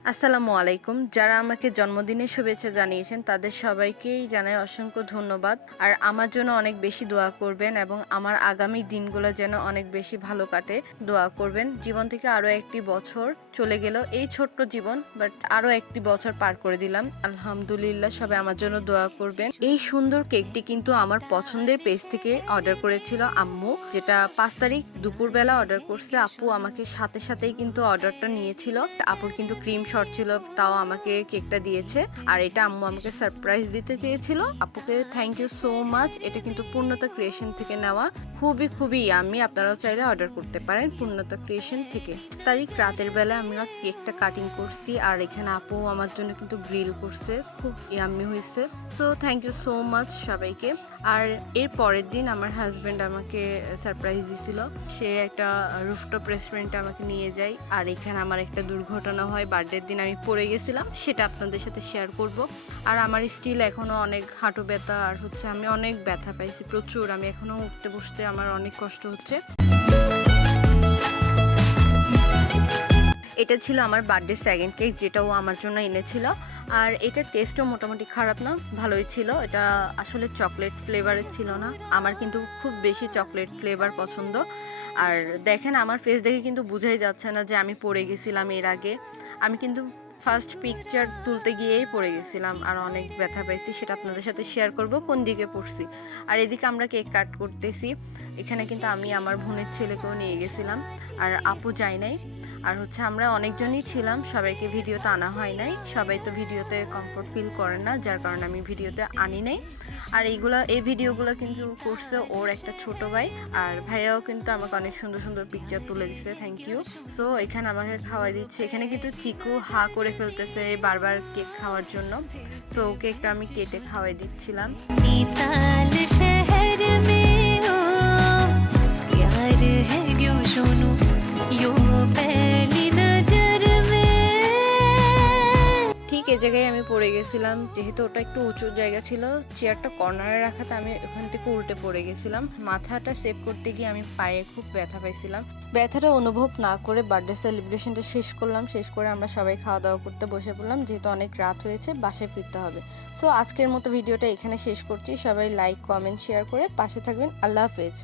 আসসালামু আলাইকুম। যারা আমাকে জন্মদিনের শুভেচ্ছা জানিয়েছেন তাদের সবাইকেই জানাই অসংখ্য ধন্যবাদ। আর আমার জন্য অনেক বেশি দোয়া করবেন এবং আমার আগামী দিনগুলো যেন অনেক বেশি ভালো কাটে দোয়া করবেন। জীবন থেকে আরও একটি বছর চলে গেল, এই ছোট্ট জীবন, বাট আরও একটি বছর পার করে দিলাম। আলহামদুলিল্লাহ, সবাই আমার জন্য দোয়া করবেন। এই সুন্দর কেকটি কিন্তু আমার পছন্দের পেজ থেকে অর্ডার করেছিল আম্মু, যেটা 5 তারিখ দুপুরবেলা অর্ডার করছে। আপু আমাকে সাথে সাথেই কিন্তু অর্ডারটা নিয়েছিল। আপুর কিন্তু ক্রিম শর্ট ছিল, তাও আমাকে কেকটা দিয়েছে। আর এটা আম্মু আমাকে সারপ্রাইজ দিতে চেয়েছিল। আপুকে থ্যাংক ইউ সো মাচ। এটা কিন্তু পূর্ণতা ক্রিয়েশন থেকে নেওয়া, খুবই খুবই ইয়াম্মি। আপনারাও চাইলে অর্ডার করতে পারেন পূর্ণতা ক্রিয়েশন থেকে। তারিখ রাতের বেলা আমরা কেকটা কাটিং করছি, আর এখানে আপু আমার জন্য কিন্তু গ্রিল করছে, খুব ইয়াম্মি হয়েছে। So thank you so much সবাইকে। আর এর পরের দিন আমার হাজব্যান্ড আমাকে সারপ্রাইজ দিছিল। সে একটা রুফটপ রেস্টুরেন্টে আমাকে নিয়ে যায়। আর এখানে আমার একটা দুর্ঘটনা হয়, বার্থডের দিন আমি পড়ে গেছিলাম, সেটা আপনাদের সাথে শেয়ার করব। আর আমার স্টিল এখনও অনেক হাঁটু ব্যথা, আর হচ্ছে আমি অনেক ব্যথা পাইছি প্রচুর। আমি এখনও উঠতে বসতে আমার অনেক কষ্ট হচ্ছে। এটা ছিল আমার বার্থডে সেকেন্ড কেক, যেটা ও আমার জন্য এনেছিল। আর এটার টেস্টও মোটামুটি খারাপ না, ভালোই ছিল। এটা আসলে চকলেট ফ্লেভারের ছিল না। আমার কিন্তু খুব বেশি চকলেট ফ্লেভার পছন্দ। আর দেখেন আমার ফেস দেখে কিন্তু বোঝাই যাচ্ছে না যে আমি পড়ে গেছিলাম এর আগে। আমি কিন্তু ফার্স্ট পিকচার তুলতে গিয়েই পড়ে গেছিলাম, আর অনেক ব্যথা পাইছি। সেটা আপনাদের সাথে শেয়ার করব কোন দিকে পড়ছি। আর এদিকে আমরা কেক কাট করতেছি। এখানে কিন্তু আমি আমার বোনের ছেলেকেও নিয়ে গেছিলাম, আর আপু যায় নাই। আর হচ্ছে আমরা অনেকজনই ছিলাম, সবাইকে ভিডিওতে আনা হয় নাই। সবাই তো ভিডিওতে কমফোর্ট ফিল করে না, যার কারণে আমি ভিডিওতে আনি নাই। আর এই ভিডিওগুলো কিন্তু করছে ওর একটা ছোট ভাই। আর ভাইয়াও কিন্তু আমাকে অনেক সুন্দর সুন্দর পিকচার তুলে দিচ্ছে, থ্যাংক ইউ। সো এখানে আমাকে খাওয়াই দিচ্ছে। এখানে কিন্তু চিকু হা করে ফেলতেছে বারবার কেক খাওয়ার জন্য। সো কেকটা আমি কেটে খাওয়াই দিচ্ছিলাম। ঠিক এই জায়গায় আমি পড়ে গেছিলাম, যেহেতু ওটা একটু উঁচু জায়গা ছিল, চেয়ারটা কর্নারে রাখাতে আমি ওখান থেকে উল্টে পড়ে গেছিলাম। মাথাটা সেভ করতে গিয়ে আমি পায়ে খুব ব্যথা পাইছিলাম। ব্যথাটা অনুভব না করে বার্থডে সেলিব্রেশনটা শেষ করলাম। শেষ করে আমরা সবাই খাওয়া দাওয়া করতে বসে পড়লাম, যেহেতু অনেক রাত হয়েছে, বাসায় ফিরতে হবে। সো আজকের মতো ভিডিওটা এখানে শেষ করছি। সবাই লাইক, কমেন্ট, শেয়ার করে পাশে থাকবেন। আল্লাহ হাফেজ।